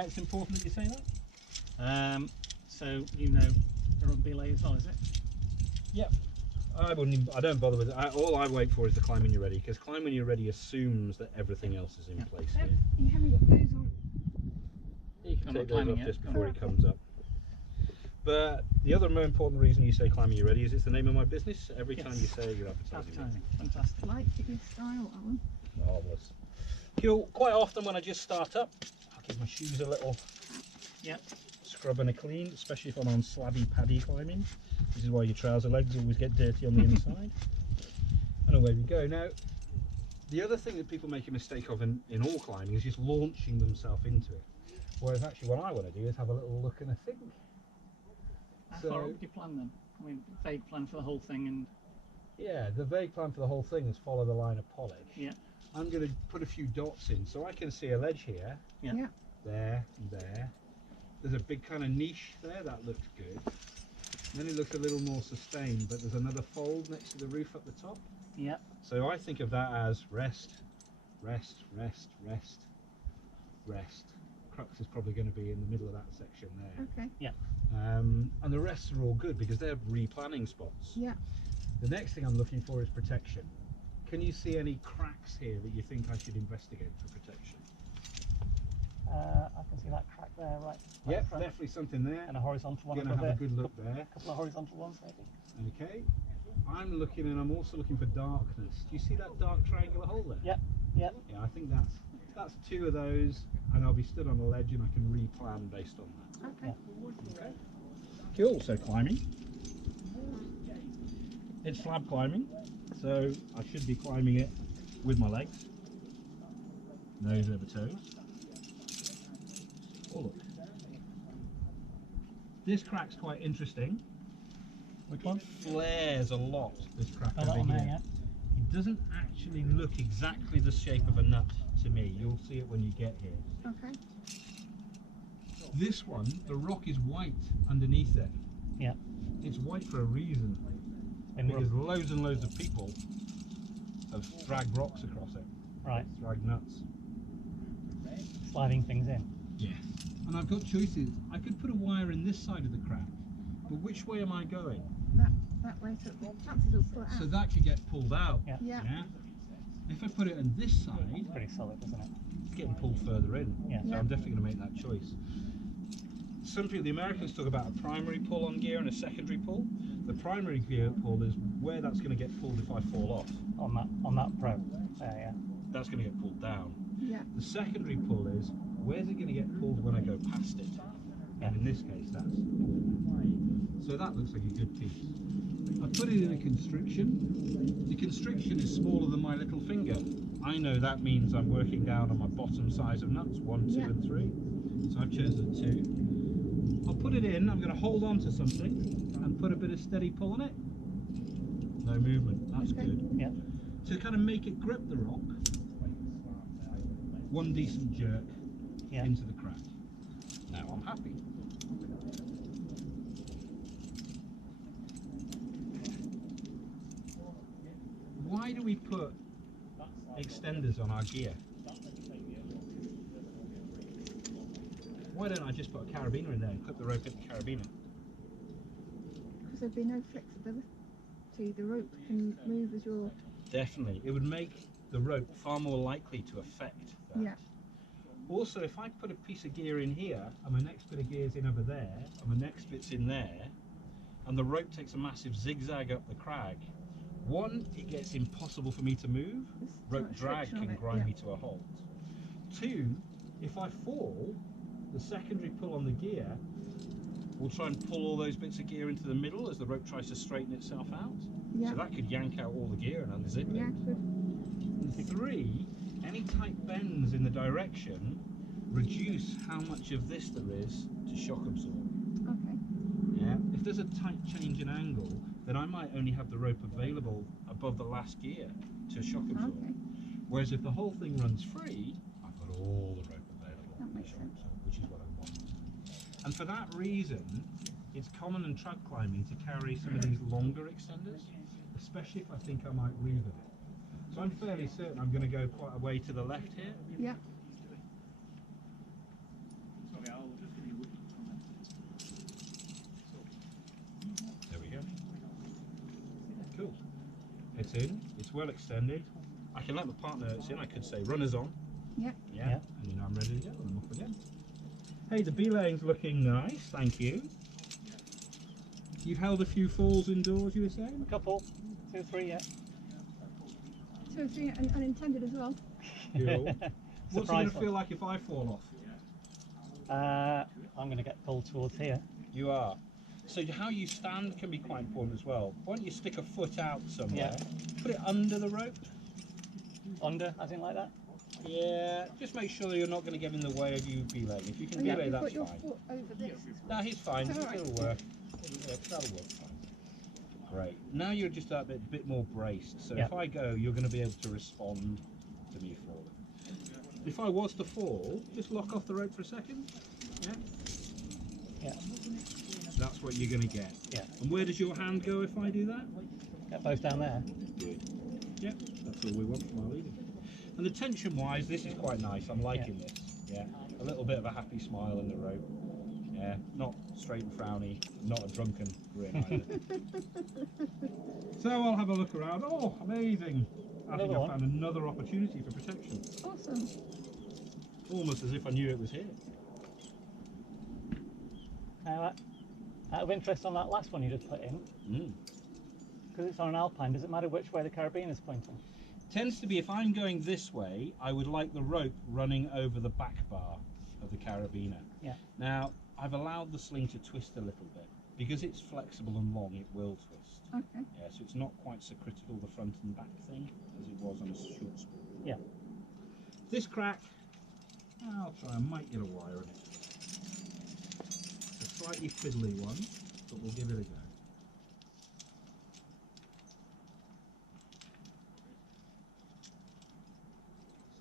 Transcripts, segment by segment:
why it's important that you say that? So you know they're on belay as well, is it? Yep. I don't bother with it. All I wait for is the climb when you're ready, because climb when you're ready assumes that everything else is in place here. You haven't got those on. You can I'm take not those climbing off yet. just before he comes up. But the other more important reason you say climb when you're ready is it's the name of my business. Every time you say it, you're advertising. Fantastic. Like your style, Alan. Marvellous. Cool. Quite often when I just start up, I'll give my shoes a little scrub and a clean, especially if I'm on slabby paddy climbing. This is why your trouser legs always get dirty on the inside. And away we go. Now, the other thing that people make a mistake of in all climbing is just launching themselves into it. Whereas actually what I want to do is have a little look and a think. How far up do you plan then? I mean, vague plan for the whole thing, and yeah, the vague plan for the whole thing is follow the line of polish. Yeah. I'm going to put a few dots in so I can see a ledge here. Yeah. There and there. There's a big kind of niche there, that looks good. Then it looks a little more sustained, but there's another fold next to the roof up the top. Yeah. So I think of that as rest, rest, rest, rest, rest. Crux is probably going to be in the middle of that section there. Okay. Yeah. And the rests are all good because they're replanning spots. Yeah. The next thing I'm looking for is protection. Can you see any cracks here that you think I should investigate for protection? I can see that crack there, right? Yep, definitely something there. And a horizontal one. Going to have a good look there. A couple of horizontal ones, maybe. Okay. I'm looking, and I'm also looking for darkness. Do you see that dark triangular hole there? Yeah. Yeah. Yeah, I think that's two of those, and I'll be stood on a ledge, and I can replan based on that. Okay. Yeah. Okay. Cool. So climbing. It's slab climbing, so I should be climbing it with my legs, nose over toes. Oh look, this crack's quite interesting. Which one? It flares a lot, this crack Oh, that over one here. there, yeah. It doesn't actually look exactly the shape of a nut to me. You'll see it when you get here. Okay. This one, the rock is white underneath it. Yeah. It's white for a reason. Because loads and loads of people have dragged rocks across it. Right. Dragged nuts. Sliding things in. Yes. And I've got choices. I could put a wire in this side of the crack, but which way am I going? That way, so that's still put out. So that could get pulled out. Yeah. Yeah. If I put it on this side, It's pretty solid, isn't it? it's getting pulled further in. Yeah. So I'm definitely going to make that choice. Some people, the Americans, talk about a primary pull on gear and a secondary pull. The primary gear pull is where that's going to get pulled if I fall off. On that pro. Yeah. That's going to get pulled down. Yeah. The secondary pull is where's it going to get pulled when I go past it. And in this case, that's. So that looks like a good piece. I put it in a constriction. The constriction is smaller than my little finger. I know that means I'm working down on my bottom size of nuts, 1, 2 and 3. So I've chosen 2. I'll put it in, I'm going to hold on to something and put a bit of steady pull on it. No movement, that's good. Yeah. To kind of make it grip the rock, one decent jerk into the crack. Now I'm happy. Why do we put extenders on our gear? Why don't I just put a carabiner in there and clip the rope at the carabiner? Because there'd be no flexibility. The rope can move as you're... Definitely. It would make the rope far more likely to affect that. Yeah. Also, if I put a piece of gear in here, and my next bit of gear's in over there, and my next bit's in there, and the rope takes a massive zigzag up the crag, one, it gets impossible for me to move. Rope drag can grind me to a halt. Two, if I fall, the secondary pull on the gear will try and pull all those bits of gear into the middle as the rope tries to straighten itself out. Yeah. So that could yank out all the gear and unzip it. Yeah, good. And three, any tight bends in the direction reduce how much of this there is to shock absorb. Okay. Yeah. If there's a tight change in angle, then I might only have the rope available above the last gear to shock absorb. Okay. Whereas if the whole thing runs free, I've got all the rope available That to makes shock sense. absorb, which is what I want. And for that reason, it's common in trad climbing to carry some of these longer extenders, especially if I think I might weave a bit. So I'm fairly certain I'm going to go quite a way to the left here. Yeah. it's in, it's well extended. I can let my partner know it's in, I could say runners on. Yep. Yeah. And you know I'm ready to go, and I'm off again. Hey, the belaying's looking nice, thank you. You've held a few falls indoors, you were saying? A couple, 2 or 3 yet. 2 or 3 unintended as well. Cool. What's it going to Surprise feel like if I fall off? I'm going to get pulled towards here. You are. So how you stand can be quite important as well. Why don't you stick a foot out somewhere, put it under the rope? Under, as in like that? Yeah, just make sure you're not going to get in the way of you belaying. If you can belay, you that's put your fine. foot over this. No, he's fine. All right. It'll work. That'll work fine. Great. Now you're just a bit more braced. So if I go, you're going to be able to respond to me falling. If I was to fall, just lock off the rope for a second. Yeah. Yeah. That's what you're going to get. Yeah. And where does your hand go if I do that? Get both down there. Good. Yep. That's all we want from our leader. And the tension-wise, this is quite nice. I'm liking this. Yeah. A little bit of a happy smile in the rope. Yeah. Not straight and frowny. Not a drunken grin either. So I'll have a look around. Oh, amazing! I think I found another opportunity for protection. Awesome. Almost as if I knew it was here. Now, out of interest on that last one you just put in, because it's on an alpine, does it matter which way the carabiner is pointing? Tends to be, if I'm going this way, I would like the rope running over the back bar of the carabiner. Yeah. Now, I've allowed the sling to twist a little bit. Because it's flexible and long, it will twist. Okay. Yeah, so it's not quite so critical, the front and back thing, as it was on a short spool. Yeah. This crack, I'll try, I might get a wire in it. It's a slightly fiddly one, but we'll give it a go.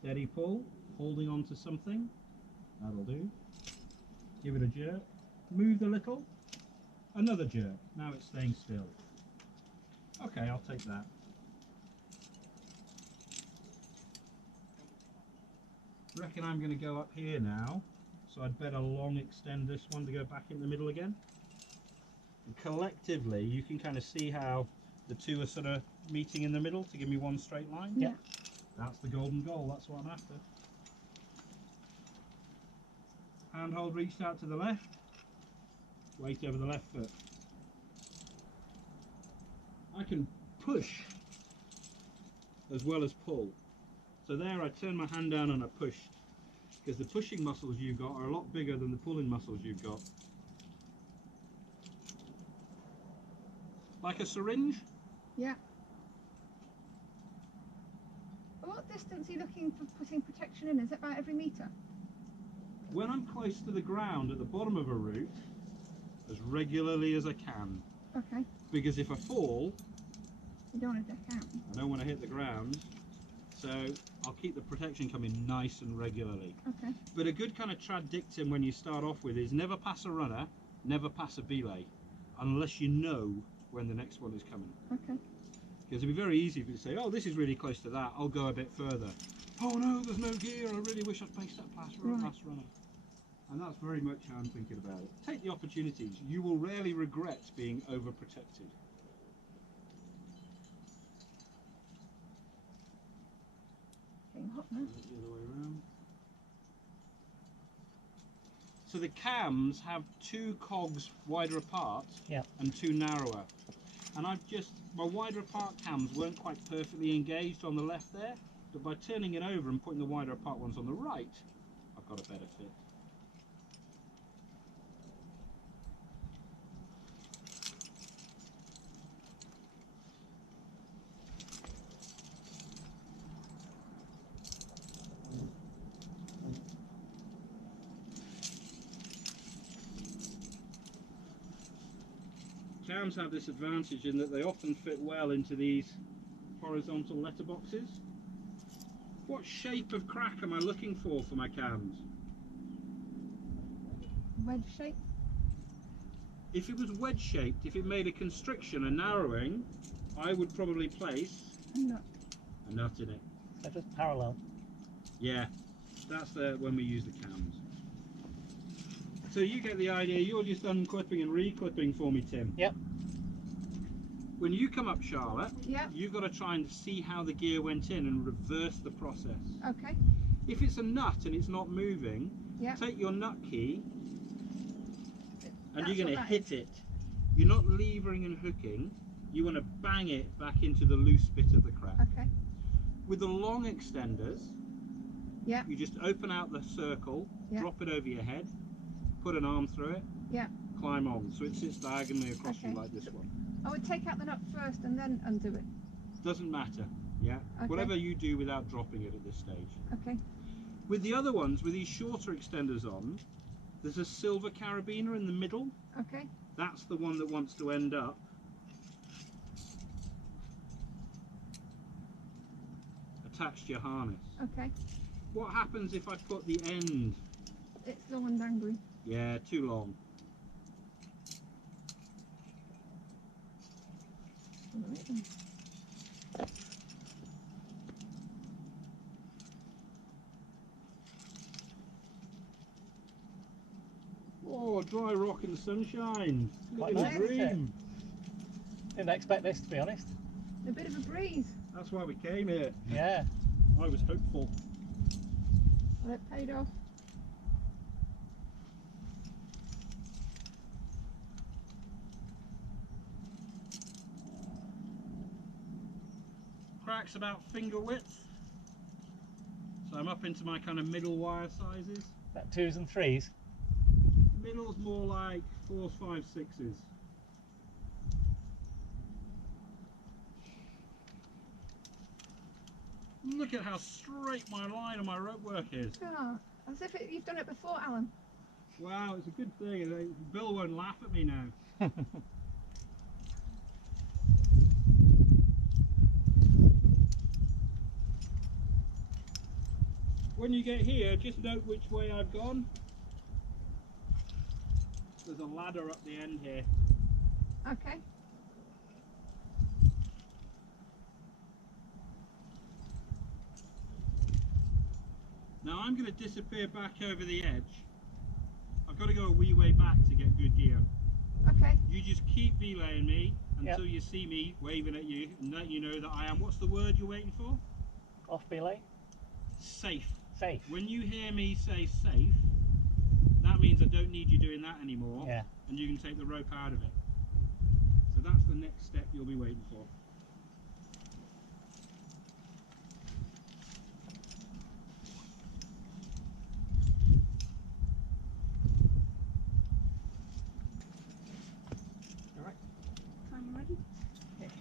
Steady pull, holding on to something, that'll do. Give it a jerk, move a little, another jerk, now it's staying still. Okay, I'll take that. Reckon I'm going to go up here now, so I'd better long extend this one to go back in the middle again. And collectively, you can kind of see how the two are sort of meeting in the middle to give me one straight line. Yeah. That's the golden goal, that's what I'm after. Handhold reached out to the left, weight over the left foot. I can push as well as pull. So there I turn my hand down and I push, because the pushing muscles you've got are a lot bigger than the pulling muscles you've got. Like a syringe? Yeah. What distance are you looking for putting protection in? Is it about every metre? When I'm close to the ground at the bottom of a route, as regularly as I can. Okay. Because if I fall, You don't want to deck out. I don't want to hit the ground, so I'll keep the protection coming nice and regularly. Okay. But a good kind of trad dictum when you start off with is never pass a runner, never pass a belay, unless you know when the next one is coming. Okay. Because it'd be very easy for you to say, oh, this is really close to that, I'll go a bit further. Oh no, there's no gear, I really wish I'd placed that last runner. And that's very much how I'm thinking about it. Take the opportunities. You will rarely regret being overprotected. Getting hot now. The other way around. So the cams have two cogs wider apart and two narrower. And my wider apart cams weren't quite perfectly engaged on the left there, but by turning it over and putting the wider apart ones on the right, I've got a better fit. Cams have this advantage in that they often fit well into these horizontal letterboxes. What shape of crack am I looking for my cams? Wedge shape? If it was wedge shaped, if it made a constriction, a narrowing, I would probably place A nut. a nut in it. So just parallel. Yeah, that's when we use the cams. So you get the idea, you're just unclipping and reclipping for me, Tim. Yep. When you come up, Charlotte, Yeah. you've got to try and see how the gear went in and reverse the process. Okay. If it's a nut and it's not moving, Yeah. take your nut key and That's you're going what to that hit is. it. You're not levering and hooking, you want to bang it back into the loose bit of the crack. Okay. With the long extenders, Yeah. you just open out the circle, Yeah. drop it over your head, put an arm through it, Yeah. climb on, so it sits diagonally across Okay. you like this one. I would take out the nut first and then undo it. Doesn't matter, yeah? Okay. Whatever you do without dropping it at this stage. Okay. With the other ones, with these shorter extenders on, there's a silver carabiner in the middle. Okay. That's the one that wants to end up attached to your harness. Okay. What happens if I put the end? It's long and dangly. Yeah, too long. Oh, dry rock in the sunshine. Quite Living nice, a isn't it? dream. Didn't expect this, to be honest. A bit of a breeze. That's why we came here. Yeah. I was hopeful. Well, it paid off. Crack's about finger width. So I'm up into my kind of middle wire sizes. That 2s and 3s. Middle's more like 4s, 5s, 6s. Look at how straight my line on my rope work is. Ah, as if you've done it before, Alan. Wow, it's a good thing. Bill won't laugh at me now. When you get here, just note which way I've gone. There's a ladder up the end here. Okay. Now I'm going to disappear back over the edge. I've got to go a wee way back to get good gear. Okay. You just keep belaying me until you see me waving at you and let you know that I am, what's the word you're waiting for? Off belay. Safe. Safe. When you hear me say safe, that means I don't need you doing that anymore. Yeah. And you can take the rope out of it. So that's the next step you'll be waiting for. I'm ready. Okay.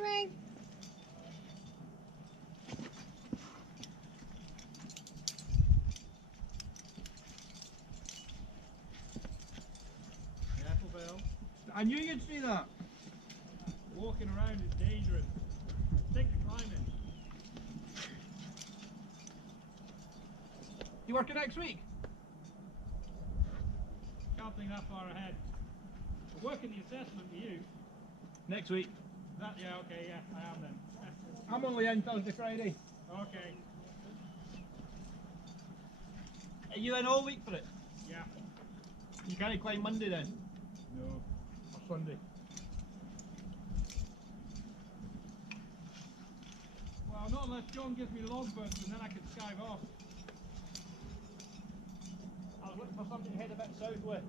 climbing. Careful, Bill. I knew you'd see that. Walking around is dangerous. Stick to climbing. You working next week? Can't think that far ahead. We're working the assessment with you. Next week. That, yeah, okay, yeah, I am then. I'm only in Thursday, Friday. Okay. Are you in all week for it? Yeah. You can't climb Monday then? No. Or Sunday. Well, not unless John gives me logbooks and then I can skive off. I was looking for something to head a bit south with.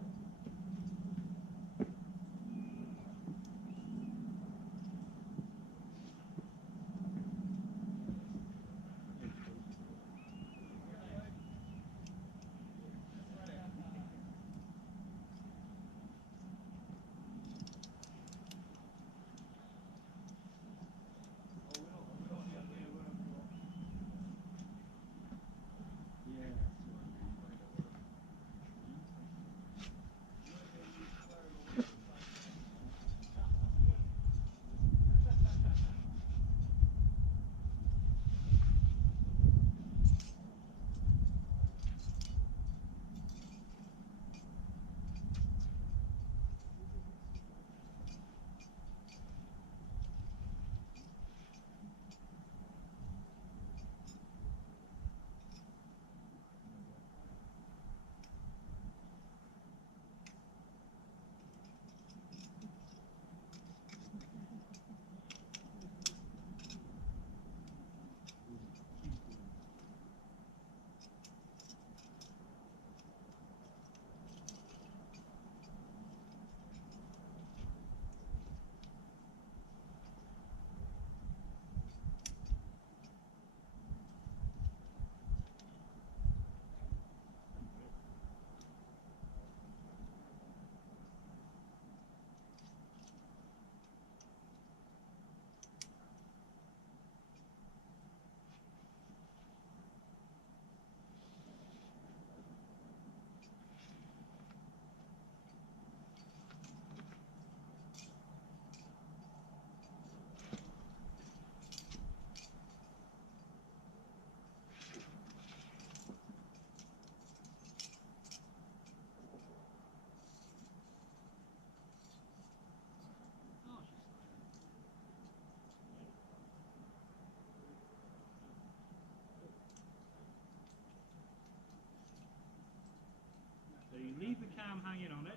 So you leave the cam hanging on it.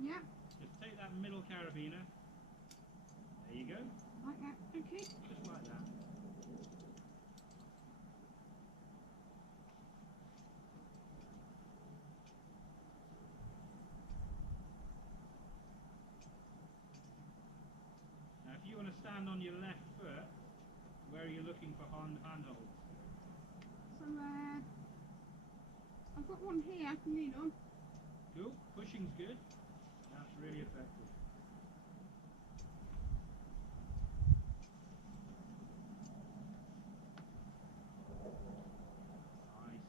Yeah, Just take that middle carabiner. There you go. like that. Okay. Just like that. Now if you want to stand on your left foot, where are you looking for handholds? So, I've got one here I can lean on. Cool. Pushing's good. That's really effective. Nice.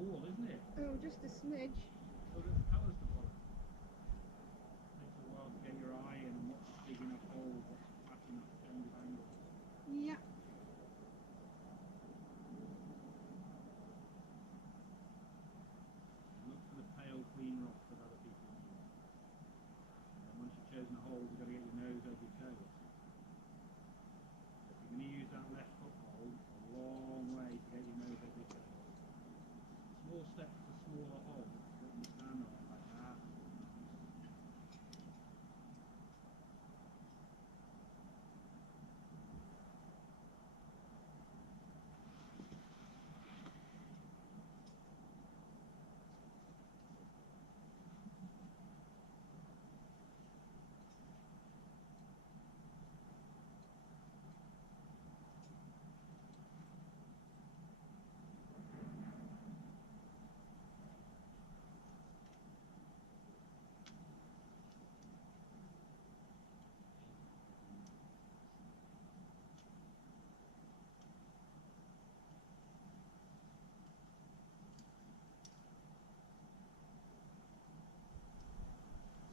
wall, isn't it? Oh, just a smidge. So there's colours to follow. Takes a while to get your eye in and what's a big enough hole, what's a flat enough change of angle. Yeah. Look for the pale, clean rock that other people use. And once you've chosen a hole, you've got to get your nose over your toe. So if you're going to use that left foothold, it's a long way to get your nose over your toe. Small steps to smaller holes that you stand on like that.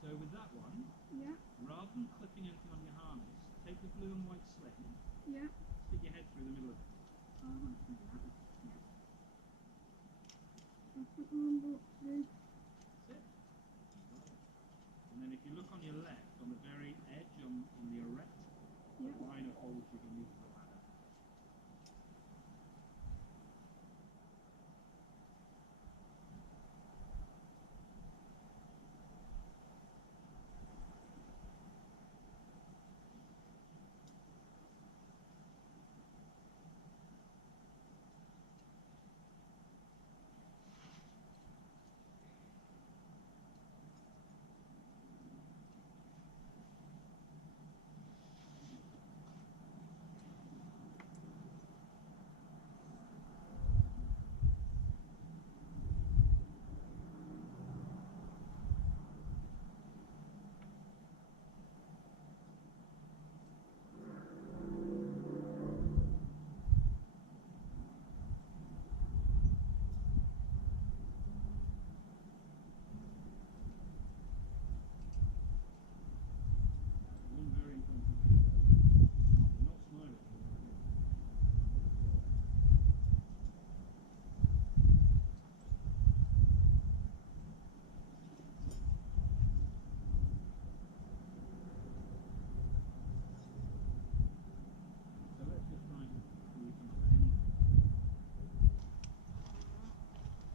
So with that one, Yeah. rather than clipping anything on your harness, take the blue and white sling, Yeah. stick your head through the middle of it. Oh, like that. Yeah. I'll put the one bolt through. That's it. And then if you look on your left, on the very edge, on the arete, Yeah. the line of holes you can use the ladder. One very important thing to do. You're not smiling. So let's just try and see if we can put anything.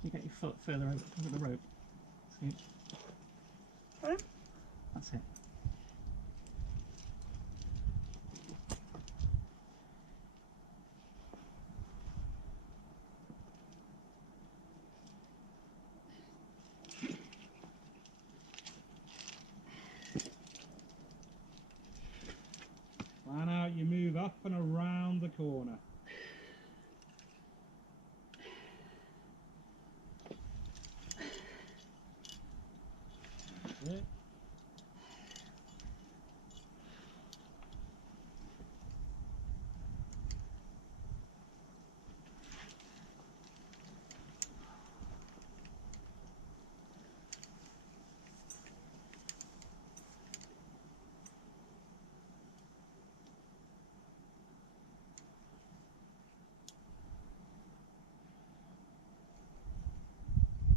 You get your foot further over the rope. See? Pardon? That's it. Plan out, you move up and around the corner. That's it.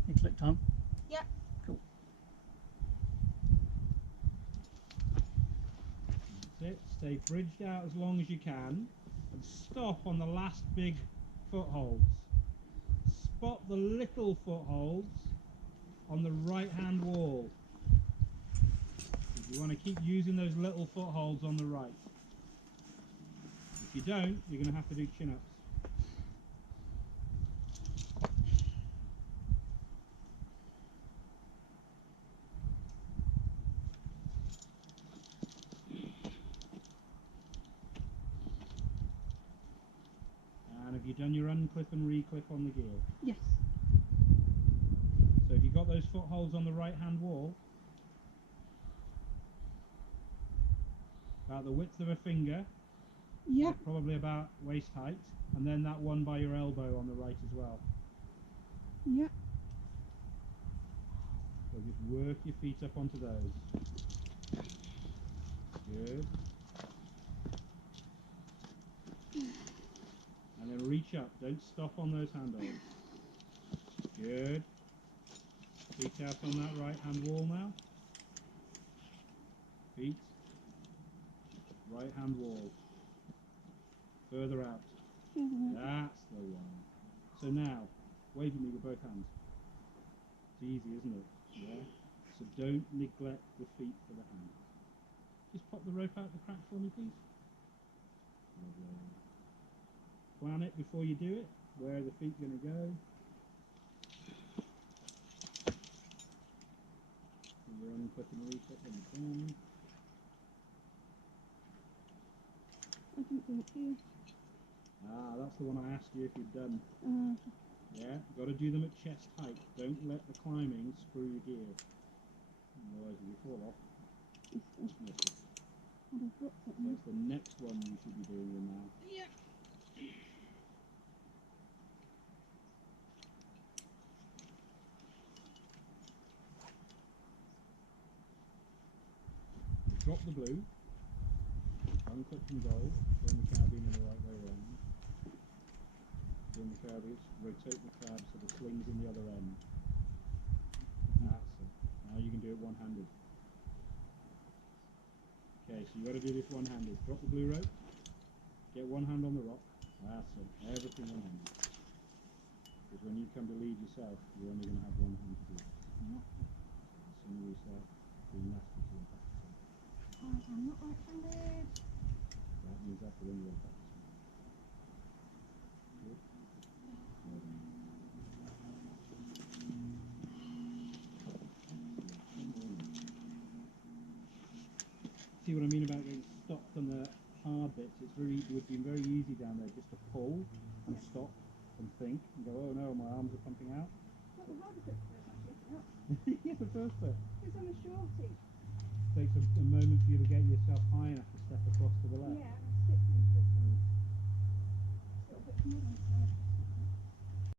You clicked on. Yeah. Cool. That's it. Stay bridged out as long as you can and stop on the last big footholds. Spot the little footholds on the right hand wall. You want to keep using those little footholds on the right. If you don't, you're going to have to do chin-ups. And have you done your unclip and reclip on the gear? Yes. So have you got those footholds on the right hand wall? About the width of a finger, Yeah. probably about waist height, and then that one by your elbow on the right as well. Yeah. So just work your feet up onto those. Good. And then reach up. Don't stop on those handles. Good. Feet out on that right hand wall now. Feet. Right hand wall. Further out. That's the one. So now, wave at me with both hands. It's easy, isn't it? Yeah. So don't neglect the feet for the hands. Just pop the rope out the crack for me, please. Lovely. Plan it before you do it. Where are the feet going to go? Run, put them reach up and down. I didn't do it too. Ah, that's the one I asked you if you'd done. Okay. Yeah, got to do them at chest height. Don't let the climbing screw your gear. Otherwise you fall off. That's the next one you should be doing them now. Yeah. Drop the blue. Unclip some gold. Turn the carabiner the right way around. Turn the carabiner, rotate the carb so the sling's in the other end. That's it. Now you can do it one-handed. Okay, so you got to do this one-handed. Drop the blue rope. Get one hand on the rock. That's it. Everything one-handed. Because when you come to lead yourself, you're only going to have one hand to do it. Some of yourself being nasty to impact. I'm not right-handed. That means that's the one you're impact. Good. Well done. See what I mean about getting stopped on the hard bits? It would be very easy down there just to pull and stop and think and go, oh no, my arms are pumping out. Not the hardest bit, actually, up. Yeah, the first bit. Because I'm a shorty. Takes a moment for you to get yourself high